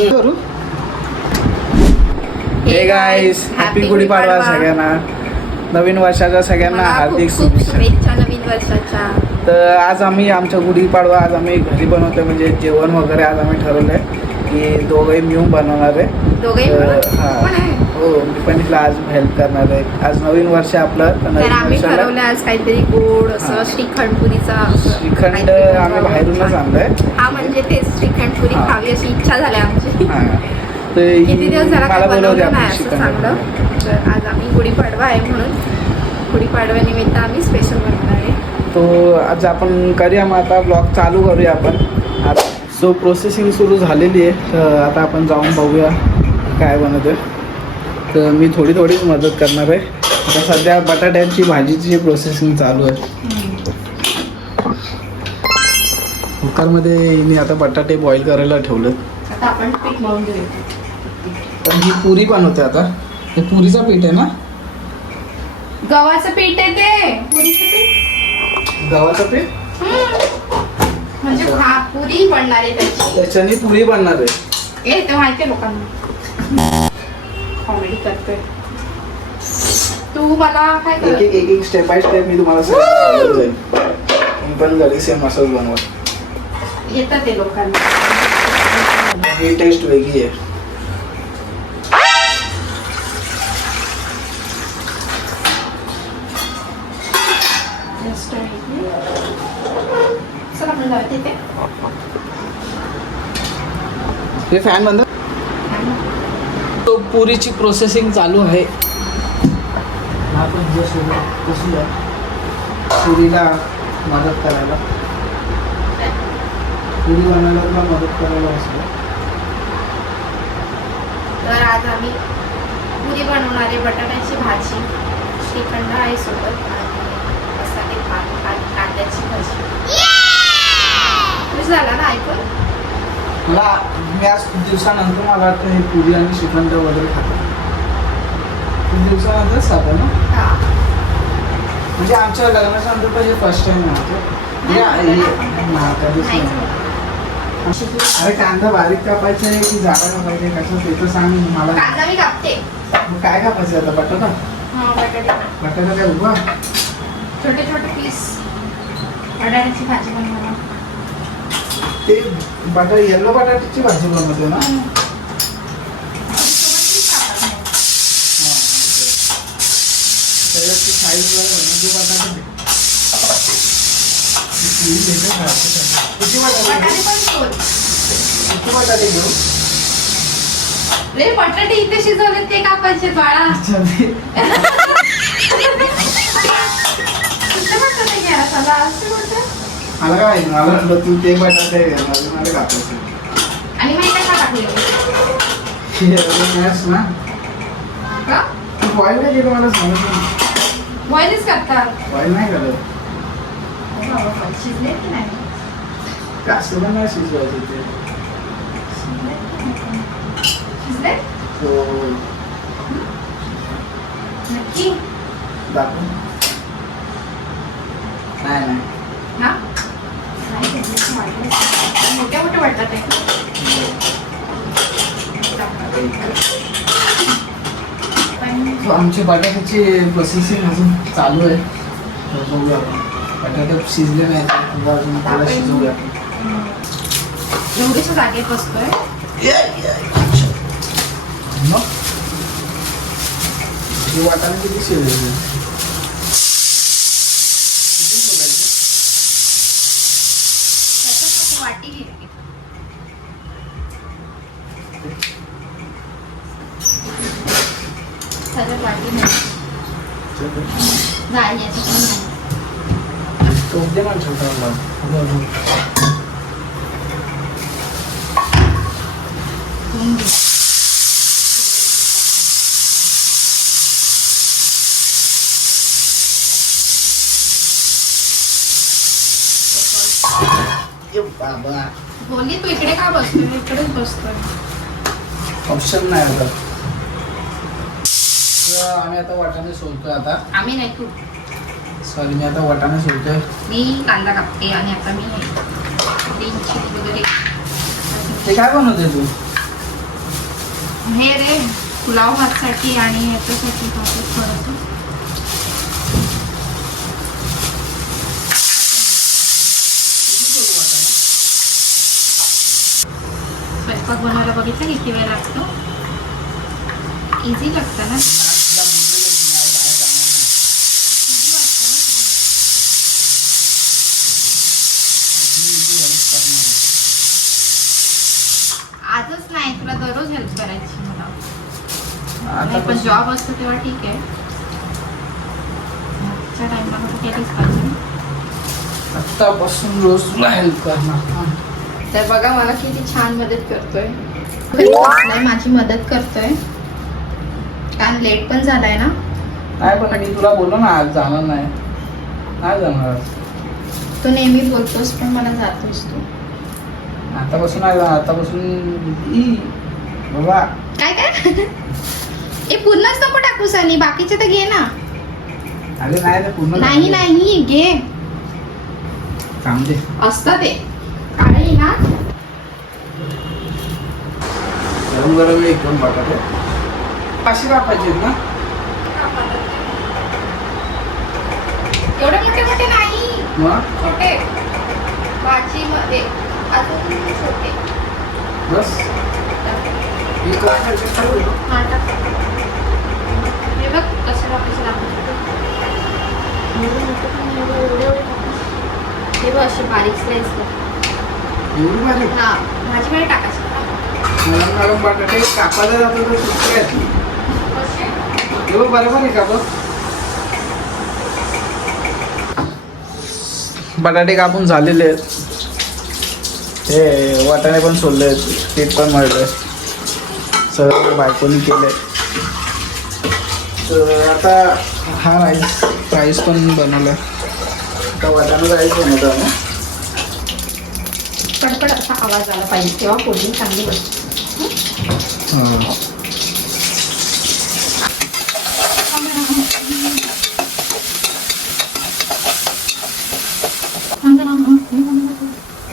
करू? Hey guys happy Gudi Padwa सगळ्यांना. नवीन वर्षाच्या सगळ्यांना हार्दिक शुभेच्छा. नवीन वर्षाच्या. तर आज आम्ही आमच्या गुढीपाडवा आज आम्ही घरी बनवतोय म्हणजे जेवण वगैरे आज आम्ही ठरवलंय की दोघंही मिळून बनवणार आहे? हा. हो मी पण तिला आज हेल्प करणार आहे. आज नवीन वर्ष आपलं तर तर नवीन आम्ही वर्षाला ठरवलं आज काहीतरी गोड हा. असं श्रीखंडपुरीचा असं श्रीखंड काहीतरी आम्ही बनवावं. बाहेरूनच आणलंय. हा म्हणजे तेच श्रीखंडपुरी हा. खावी अशी इच्छा झाली आमची. हा. तर किती दिवस झाला मला काय बोलवते बनवलं आपण नाही असं श्रीखंड. चांगलं तर आज आम्ही गुढीपाडवा आहे म्हणून. गुढीपाडव्यानिमित्त आम्ही स्पेशल बनवणार आहे. तो आज आपण करूया मग आता ब्लॉग चालू करूया आपण. सो प्रोसेसिंग सुरू झालेली आहे तर आता आपण जाऊन बघूया काय बनवतोय. तर मी थोडी थोडीच मदत करणार आहे. आता सध्या बटाट्यांची भाजीची प्रोसेसिंग चालू आहे. कुकरमध्ये मी आता बटाटे बॉईल करायला ठेवलं तर ही पुरी बनवते आता. हे पुरीचा पीठ आहे ना? गव्हाचं पीठ आहे ते. पुरीचं पीठ. गव्हाचं पीठ? म्हणजे पुरी बनणार आहे त्याची. त्याच्याने पुरी बनणार आहे. ते माहिती लोकांना. कॉमेडी करतोय. तू मला काय एक कर एक एक एक स्टेप बाय स्टेप मी तुम्हाला सांगत जाईल पण घरी सेम असंच येतं ते लोकांना. ही टेस्ट वेगळी आहे. हे फॅन बंद. तो पुरीची प्रोसेसिंग चालू आहे. पुरीला मदत करायला. पुरी बनवायला तुला मदत करायला असं तर आज आम्ही पुरी बनवणार आहे बटाट्याची भाजी श्रीखंड आहे सोबत मसाले भात कांद्याची भाजी. झाला ना ऐकून? मला मी आज खूप दिवसानंतर मला वाटतं हे पुरी आणि श्रीखंड वगैरे खातो. खूप दिवसानंतर खातो ना. म्हणजे आमच्या लग्नाच्या नंतर हे फर्स्ट टाइम नाही. अरे कांदा बारीक कापायचा आहे की जाडा कापायचा आहे? कसं ते तर सांग मला. कांदा मी कापते. मग काय कापायचं आता? बटाटा? हा बटाटे. काय उभा? छोटे छोटे पीस बटाट्याची भाजी बनवणार ते बटा येल्लो बटाट्याची भाजी बनवतो ना? त्याच्यात साईज म्हणजे बटाटे किती बटाटे घेऊ रे बटाटे इथे शिजवले ते कापायचे बाळा? कुठे बटाटे घ्या चला. असं मला काय माहिती मला तू ते बटाटे मला कापायचे आणि माहिती का टाकले हे ना? का? तू बॉईल नाही केलं मला सांगितलं बॉईलच करतात बॉईल नाही करत हो बाबा, शिजले की नाही? जास्त पण नाही शिजवायचं ते? शिजले की नाही? शिजले? तो नक्की? दाखव नाही नाही हा नाही शिजले की वाढले. मोठे मोठे बटाटे पण तो आमची बटाट्याची प्रोसेसिंग अजून चालू आहे. तर बघूया आपण. बटाटे शिजले नाही पुन्हा अजून त्याला शिजवूया एवढीच जागेत बसतोय हे वाटाणे किती शिजले किती बघायचे त्याच्यात वाटी घेते त्याच्यात वाटी नाही नाही याच्यात पण नाही. तो दे बाबा बोलली तू इकडे का बसतोय? इकडेच बसतोय. ऑप्शन नाही आता. तर आम्ही आता वाटाणे सोलतोय आता. आम्ही नाही तू. सॉरी मी आता वाटाणे सोलतोय मी कांदा कापते आणि आता मी ग्रीन चिली वगैरे ते काय बनवते तू? हे रे पुलाव भातसाठी आणि ह्याच्यासाठी भातच थोडंसं स्वयंपाक बनवायला बघितलं किती वेळ लागतो? इझी लागतं ना Easy वाटतं ना. आजच नाही तुला दररोज हेल्प करायची मला. पण जॉब असतो तेव्हा ठीक आहे. आजच्या टाइमला मग केलीच पाहिजे. आत्तापासून रोज तुला हेल्प करणार. तर बघा मला किती छान मदत करतोय. नाही माझी मदत करतोय. कारण लेट पण झालाय ना? नाही पण मी तुला बोललो ना आज जाणार नाही. नाही जाणार तो नेहमी बोलतोस पण मला जातोस तू. आतापासून जाणार. आतापासून काय काय? ए पूर्णच नको टाकू सनी. बाकीचे तर घे ना. नाही नाही घे. असतं ते. काढे ना. गरम गरम एकदम बटाटे. पाचशे कापायचे ना? एवढे मोठे मोठे नाही. छोटे. भाजी मध्ये अजून छोटे. बस. हे बघ कसे टाकायचे लागले नाही, हे बघ असे बारीक भाजीमध्ये बटाटे कापायला जातो तर सुट्टे आहेत हे बघ बरोबर आहे का बघ बटाटे कापून झालेले आहेत. हे वाटाणे पण सोडले आहेत पीठ पण मळलं सगळं बायकोनी केलंय. तर आता हा राईस राईस पण बनवला आता वाटाणा राईस बनवतो आम्ही. पडपड असा आवाज आला पाहिजे तेव्हा फोडणी चांगली बसते हां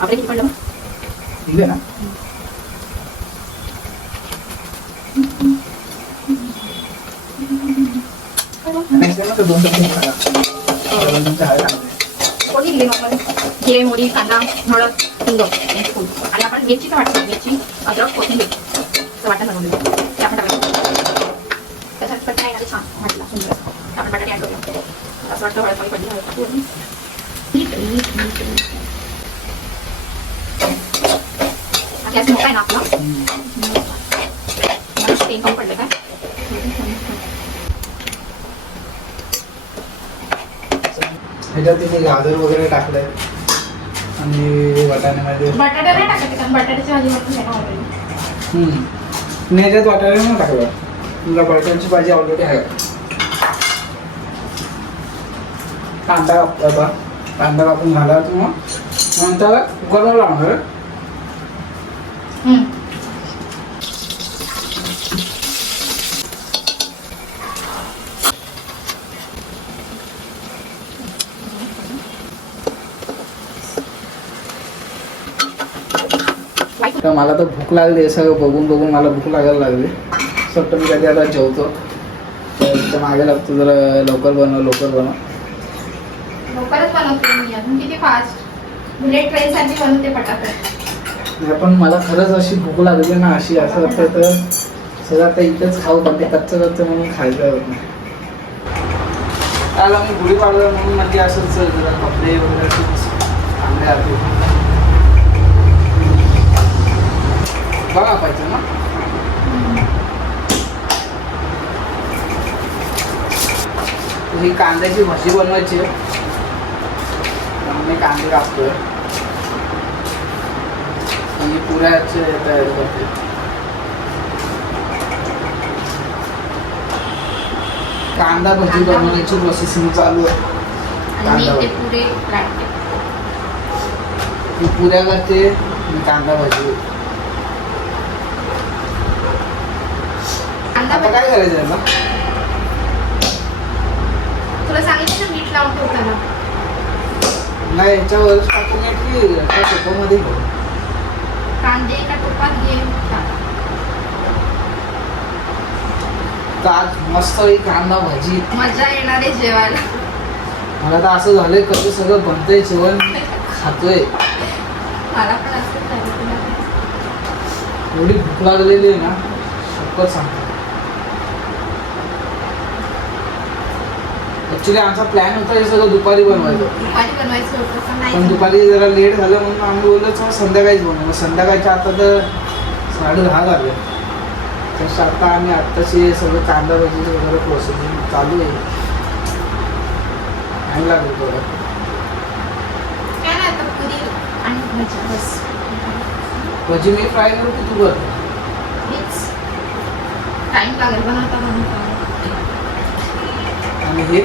आपले किती पडलं ठीक आहे ना आणि असं ना तर दोन चमचे टाका. दोन चमचे हळद टाकायची. कोणी दिली आपण जिरे मोरी कांदा हळद हिंग आणि आपण मिरचीचं वाटण मिरची अद्रक कोथिंबीर वाटण ते आपण टाकायचं त्याच्यात छान वाटला सुंदर आपण बटाटे ॲड करूया असं वाटतं हळद कमी पडली हळद टाकू आणि मीठ गॅस मोठा आहे ना आपला हम्म. मला तेल कमी पडलं काय ह्याच्यात तिने गाजर वगैरे टाकलंय आणि वाटाण्यामध्ये बटाटे नाही टाकायचे कारण बटाट्याची भाजी वरती आहे ना already. हम्म. आणि ह्याच्यात वाटाणे नाही टाकलं तुला बटाट्याची भाजी ऑलरेडी आहे कांदा कापला आता कांदा कापून घाला मग नंतर कुकरला लावणार हम्म. मला तर भूक लागली आहे सगळं बघून बघून मला भूक लागायला लागली. सट्ट मी कधी आता जेवतो. तर मागे लागतो जरा लवकर बनव लवकर बनव. लवकरच बनवते मी अजून किती फास्ट बुलेट ट्रेन साठी बनवते पटापट. नाही पण मला खरंच अशी भूक लागली ना अशी असं वाटतं तर सगळं आता इथंच खाऊ पण ते कच्चं कच्चं म्हणून खायचं होत नाही. मी गुढी पाडवा म्हणून म्हणजे असंच जरा कपडे वगैरे असे मस्त चांगले आले बघा पाहिजे ना. ही कांद्याची भाजी बनवायची आहे. कांदे कापतोय. आणि पुऱ्याचे तयारी करते कांदा भजी बनवण्याची प्रोसेसिंग चालू आहे. मी पुऱ्या करते कांदा भजी. कांदा आता काय करायचं तुला सांगितलं ना मीठ लावून ठेवताना. नाही याच्यावर टाकून की त्या कांदे एका घे. टाका. तर आज मस्त कांदा भजी. मजा येणार आहे जेवायला. मला तर असं झालंय कसं सगळं बनतंय जेवण खातोय. मला पण असं? एवढी भूक लागलेली आहे ना शपथ सांगतो. ऍक्च्युली आमचा प्लॅन होता हे सगळं दुपारी बनवायचं. दुपारी बनवायचं होतं पण. दुपारी जरा लेट झालं म्हणून आम्ही बोललो चला संध्याकाळीच बनवू. मग संध्याकाळच्या आता तर साडे दहा झाले. तसं आता आम्ही आत्ताची सगळं कांदा भजीचं वगैरे प्रोसेसिंग चालू आहे. टाईम लागेल थोडं. काय नाही आता पुरी आणि भजी. बस. भजी मी फ्राय करू की तू कर. मीच. टाइम लागेल बनवता बनवता आणि हे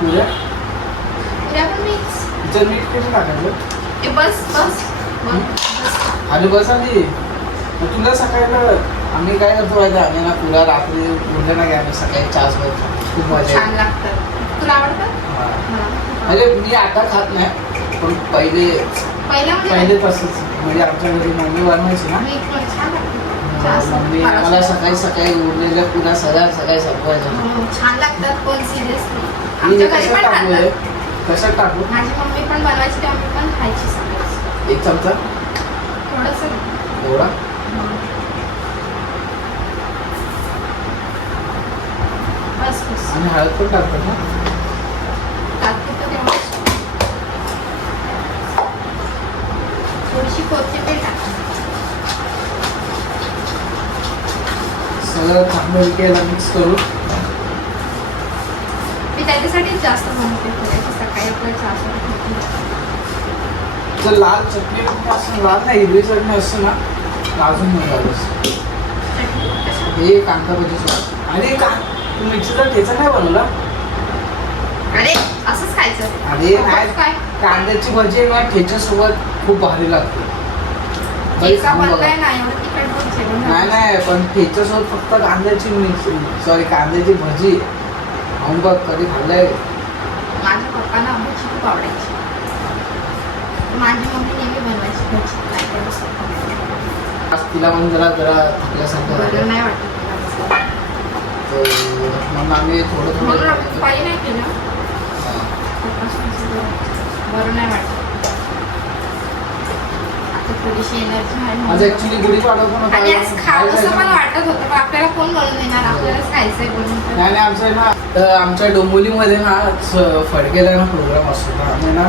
तुझ्या तिचं मीठ कसं टाकायचं? बस बस. आली. मग तुला सकाळी आम्ही काय करतो माहिती आहे? आम्ही ना पुरा रात्री उरले ना की आम्ही सकाळी चहाच वाजता खूप मजा छान येते लागतात तुला आवडतं? हा. मला खूप म्हणजे. मी आता खात नाही पण पहिले पहिले म्हणजे तसंच म्हणजे आमच्या घरी मम्मी बनवायची ना. मी पण छान लागतं. जास्त मम्मी मला सकाळी सकाळी उरलेल्या पुरा सगळ्या सकाळी संपवायच्या हो, छान लागतात पण सिरियसली आमच्या घरी कशात पण टाकू? खातात कशात टाकू? माझी मम्मी पण बनवायची मी पण खायची सगळं एक चमचा? थोडंसं. एवढा? बस बस. आणि हळद पण टाकतात ना? टाकते तर. थोडीशी कोथिंबीर टाक सगळं चांगलं केला मिक्स करू मी त्याच्यासाठीच जास्त सकाळी जर लाल चटणी असं लाल नाही हिरवी चटणी असते ना अजून मजा हे कांदा भजी आणि का? तू ठेचा नाही बनवला? अरे असंच खायचं. अरे काय? कांद्याची भजी ना ठेच्यासोबत खूप भारी लागते. नाही नाही पण ठेच्यासोबत फक्त कांद्याची मिक्स सॉरी कांद्याची भजी. बघ कधी खाल्लंय माझ्या पप्पांना भजी खूप आवडायची. माझी मम्मी नेहमी बनवायची भजी आज तिला पण जरा जरा थकल्यासारखं नाही वाटत. तर मग आम्ही थोडं म्हणून थोडं दुपारी नाही केलं. हा. बरं नाही वाटत. थोडीशी एनर्जी आहे आज म्हणून. ऍक्च्युली गुढीपाडवा पण. आणि आज खावं असं नाही वाटत होतं पण आपल्याला कोण बनवून देणार आपल्यालाच खायचंय बनवून तर. नाही आमचं आहे ना तर आमच्या डोंबिवलीमध्ये ना स- फडकेला ना प्रोग्राम असतो ना आम्ही ना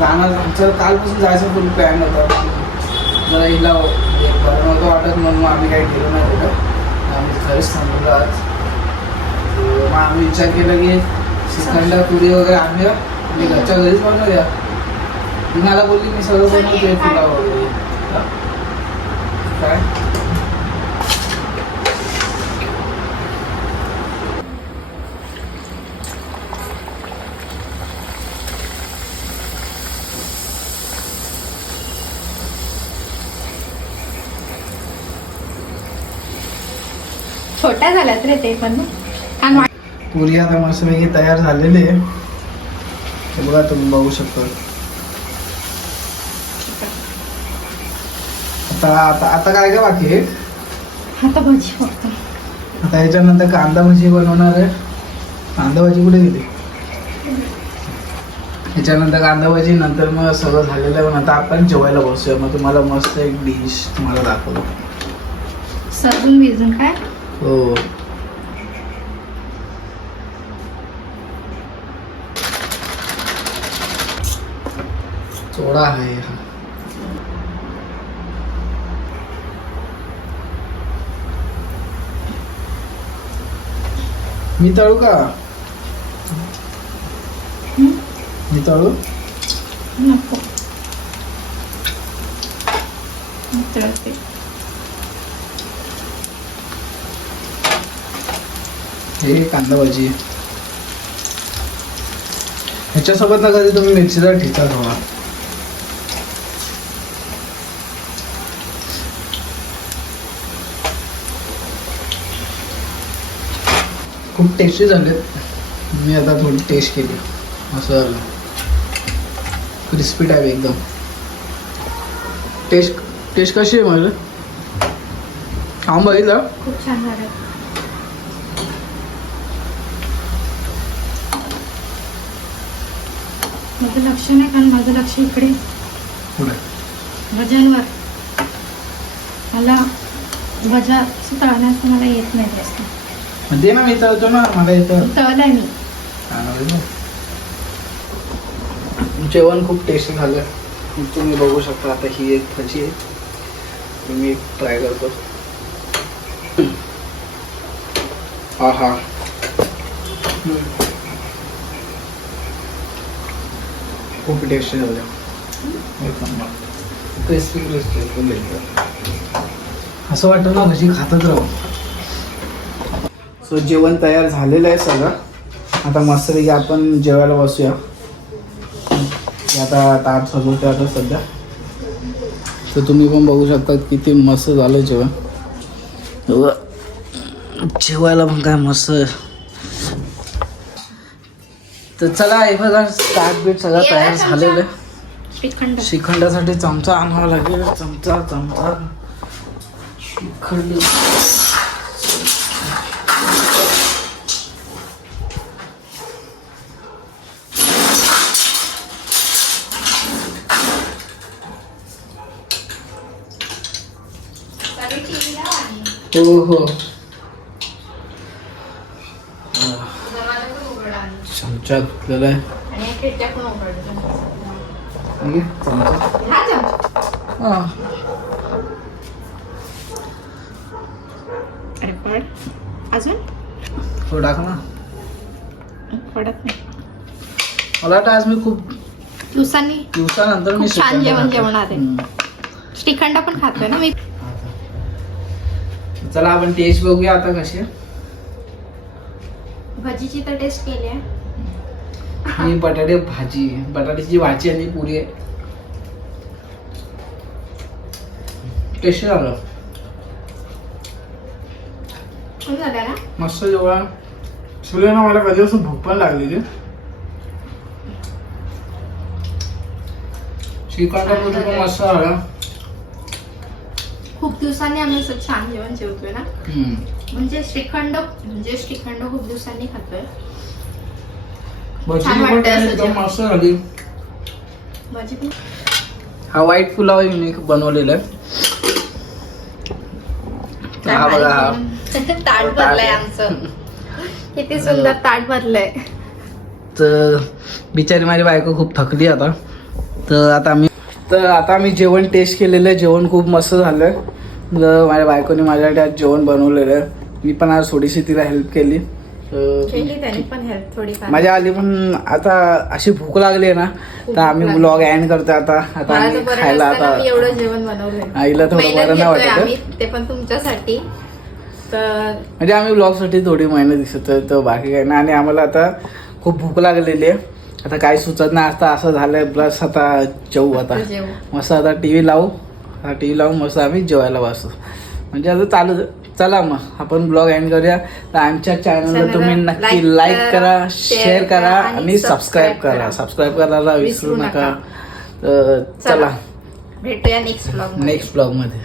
जाणार आमचं कालपासून जायचं फुल प्लॅन होता जरा हिला बरं नव्हतं वाटत म्हणून आम्ही काही गेलो नाही तिथं आम्ही घरीच थांबलो आज तर मग आम्ही विचार केला की श्रीखंड पुरी वगैरे आम्ही मी घरच्या घरीच बनवूया ती मला बोलली मी सगळं बनवते पुलाव वगैरे? काय? छोट्या झाल्यात रे ते पण. पुरी आता मस्तपैकी तयार झालेली आहे. बघा तुम्ही बघू शकता. आता आता काय काय बाकी आहे आता भजी फक्त. आता याच्यानंतर कांदा भजी बनवणार आहे. कांदा भजी कुठे गेली? याच्यानंतर कांदा भजी नंतर मग सगळं झालेलं आहे. आता आपण जेवायला बसूया. मग तुम्हाला मस्त एक डिश तुम्हाला दाखवतो. सजून भिजून काय? हो. सोडा आहे हा मी तळू का? मी तळू नको. तळते. हे कांदा भाजी ह्याच्यासोबत ना कधी तुम्ही मिरचीचा ठेचा खावा. खूप टेस्टी झाले मी आता थोडी टेस्ट केली. असं झालं. क्रिस्पी टाईप एकदम. टेस्ट टेस्ट कशी आहे माझं? आम बघितलं? खूप छान माझं लक्ष नाही कारण माझं लक्ष इकडे. पुढे. वजनवर. मला वजा सुताळण्यास मला येत नाही जास्त. म्हणजे ना मी तळतो ना मला इथं तळलाय मी जेवण खूप टेस्टी झालं तुम्ही बघू शकता आता ही एक भजी आहे तुम्ही ट्राय करतो हा हा खूप टेस्टी झालं एक नंबर क्रिस्पी क्रिस्पी असं वाटतं ना भजी खातच राहू सो जेवण तयार झालेलं आहे सगळं. आता मस्तपैकी आपण जेवायला बसूया. आता ताट सजवते आता सध्या. तर तुम्ही पण बघू शकता किती मस्त झालं जेवण. जेवायला पण काय मस्त. तर चला हे बघा ताट बीट सगळं तयार झालेलं आहे. श्रीखंड. श्रीखंडासाठी चमचा आणावा लागेल. चमचा चमचा. श्रीखंड. हो हो. चमचा घेतलेला आहे? हा. हा. अरे पड अजून? तो टाक ना. पडत नाही. मला वाटतं आज मी खूप दिवसांनी दिवसानंतर मी खूप छान जेवण. जेवणार आहे. श्रीखंड पण खातोय ना मी? चला आपण टेस्ट बघूया आता कशी. भजीची तर टेस्ट केली आहे. ही बटाटे भाजी बटाट्याची भाजी आणि पुरी आहे. टेस्टी झालं. ना? मस्त जेवण सूर्यानं मला कधीपासून भूक पण लागलेली श्रीखंड पण मस्त झालं. खूप दिवसांनी आम्ही असं छान जेवण जेवतोय ना. हम्म. म्हणजे श्रीखंड म्हणजे श्रीखंड खूप दिवसांनी खातोय. भजी छान पण वाटतंय असं एकदम जेवण. मस्त झाली. भजी पण. हा व्हाईट पुलाव मी बनवलेला आहे. हा बघा हा. ताट भरलंय आमचं. किती सुंदर ताट भरलंय. तर बिचारी माझी बायको खूप थकली आता. तर आता आम्ही तर आता आम्ही जेवण टेस्ट केलेलं आहे. जेवण खूप मस्त झालं आहे माझ्या बायकोने माझ्यासाठी आज जेवण बनवलेलं आहे. मी पण आज थोडीशी तिला हेल्प केली. माझ्या आली पण आता अशी भूक लागली आहे ना तर आम्ही ब्लॉग एंड करतो आता. आता खायला आता एवढं जेवण बनवलंय. आईला थोडं बरं नाही वाटत. ते पण तुमच्यासाठी. तर म्हणजे आम्ही ब्लॉगसाठी थोडी मेहनत दिसत तर बाकी काही नाही. आणि आम्हाला आता खूप भूक लागलेली आहे. आता काही सुचत नाही आता असं झालंय प्लस आता जेवू आता. मस्त आता टी व्ही लावू. आता टी व्ही लावून मस्त आम्ही जेवायला बसू. म्हणजे आता चालू चला मग आपण ब्लॉग एंड करूया. तर आमच्या चॅनलला तुम्ही नक्की लाईक करा, शेअर करा आणि सबस्क्राईब करा. करा. सबस्क्राईब करायला विसरू नका. तर चला. चला. भेटूया नेक्स्ट ब्लॉग नेक्स्ट ब्लॉगमध्ये